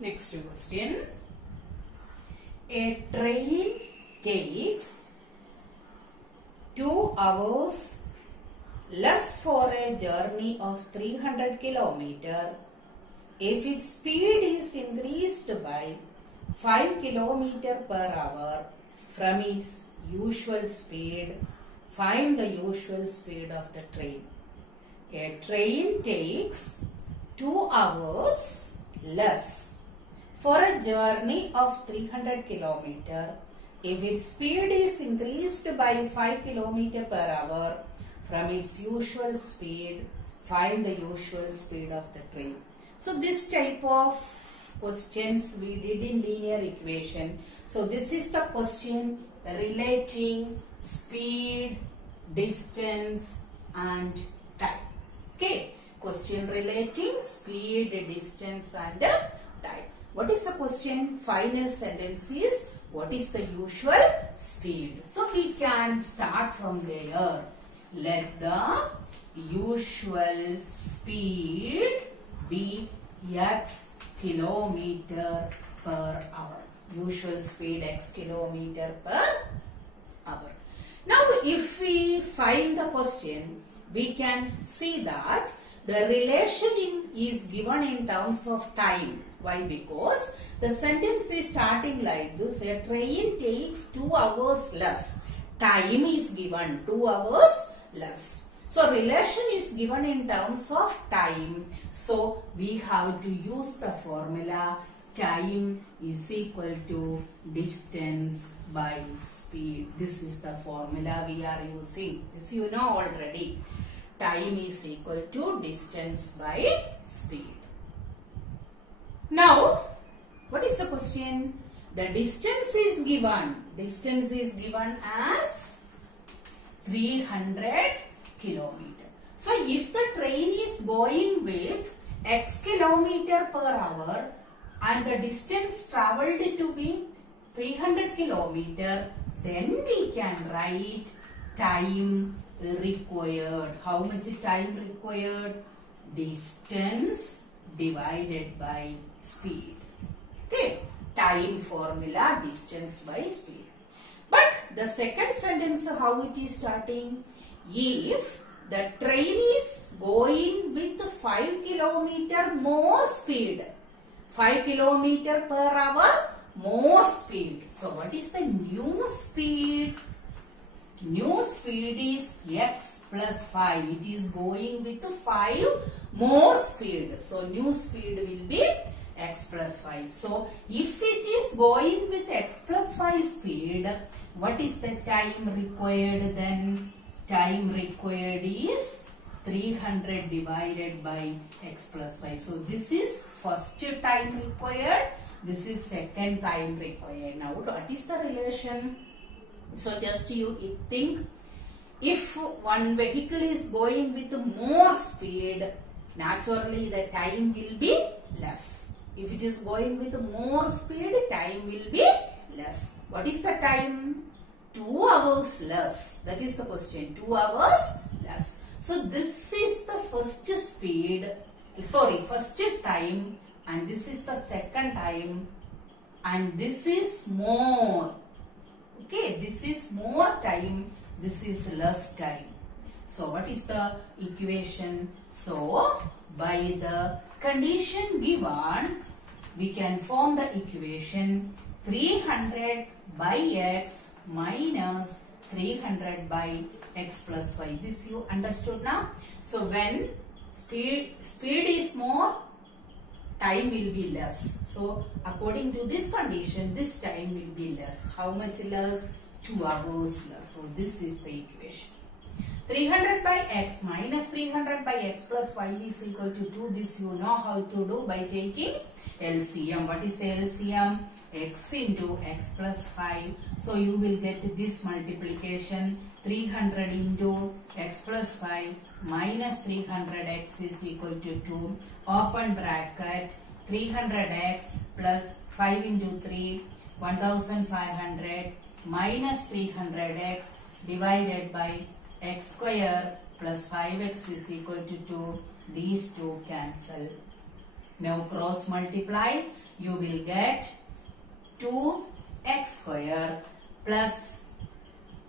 Next question. A train takes 2 hours less for a journey of 300 km if its speed is increased by 5 km per hour from its usual speed. Find the usual speed of the train. A train takes 2 hours less for a journey of 300 km if its speed is increased by 5 km per hour from its usual speed. Find the usual speed of the train. So this type of questions we did in linear equation. So this is the question relating speed, distance and time. Okay, question relating speed, distance and time. What is the question? Final sentence is what is the usual speed? So we can start from there. Let the usual speed be x kilometer per hour. Usual speed x kilometer per hour. Now if we find the question, we can see that the relation is given in terms of time. Why? Because the sentence is starting like this. A train takes 2 hours less. Time is given 2 hours less. So relation is given in terms of time. So we have to use the formula time is equal to distance by speed. This is the formula we are using. This you know already. Time is equal to distance by speed. Now, what is the question? The distance is given. Distance is given as 300 kilometer. So, if the train is going with x kilometer per hour and the distance travelled to be 300 kilometer, then we can write time required. How much time required? Distance divided by speed. Okay, time formula distance by speed. But the second sentence, how it is starting? If the train is going with 5 kilometer more speed, 5 kilometer per hour more speed. So what is the new speed? New speed is x plus 5. It is going with 5 more speed. So new speed will be x plus 5. So if it is going with x plus 5 speed, what is the time required then? Time required is 300 divided by x plus 5. So this is first time required. This is second time required. Now what is the relation? So just you think, if one vehicle is going with more speed, naturally the time will be less. If it is going with more speed, time will be less. What is the time? 2 hours less. That is the question. 2 hours less. So this is the first speed, first time, and this is the second time, and this is more. Okay, this is more time, this is less time. So what is the equation? So by the condition given, we can form the equation 300 by x minus 300 by x plus 5. This you understood now? So when speed is more, time will be less. So according to this condition, this time will be less. How much less? 2 hours less. So this is the equation. 300 by x minus 300 by x plus 5 is equal to 2. This you know how to do by taking LCM. What is the LCM? X into x plus 5. So you will get this multiplication. 300 into x plus 5 minus 300x is equal to 2. Open bracket. 300x plus 5 into 3, 1500 minus 300x divided by x square plus 5x is equal to 2. These two cancel. Now cross multiply. you will get 2x square plus,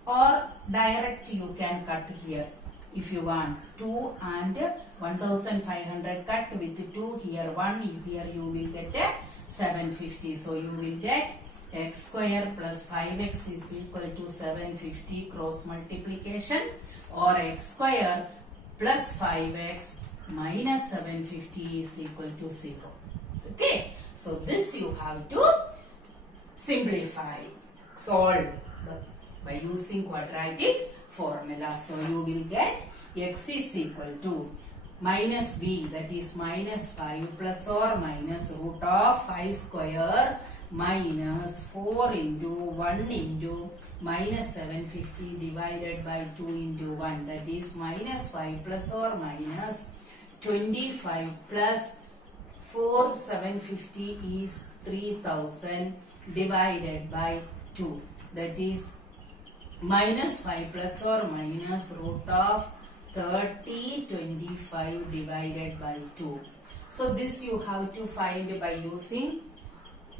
or direct you can cut here if you want. 2 and 1500 cut with 2 here, 1 here, you will get a 750. So you will get x square plus 5x is equal to 750 cross multiplication, or x square plus 5x minus 750 is equal to 0. Okay, so this you have to simplify, solve by using quadratic formula. So you will get x is equal to minus b, that is minus 5 plus or minus root of 5 square minus 4 into 1 into minus 750 divided by 2 into 1, that is minus 5 plus or minus 25 plus 4 750 is 3000 divided by 2, that is minus 5 plus or minus root of 3025 divided by 2. So this you have to find by using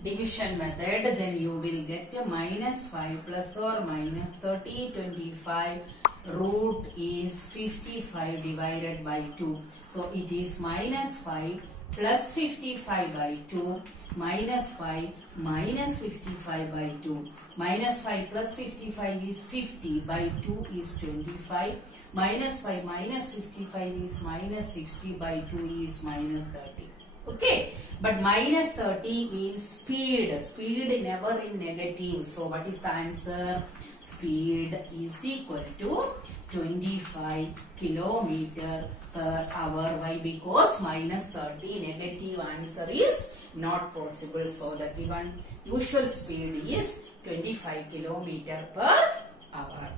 division method. Then you will get a minus 5 plus or minus 3025 root is 55 divided by 2. So it is minus 5 plus 55 by 2 minus 5 minus 55 by 2. Minus 5 plus 55 is 50 by 2 is 25. Minus 5 minus 55 is minus 60 by 2 is minus 30. Okay, but minus 30 means speed. Speed never in negative. So what is the answer? Speed is equal to 25 kilometer per hour. Why? Because minus 30 negative answer is not possible. So the given usual speed is 25 kilometer per hour.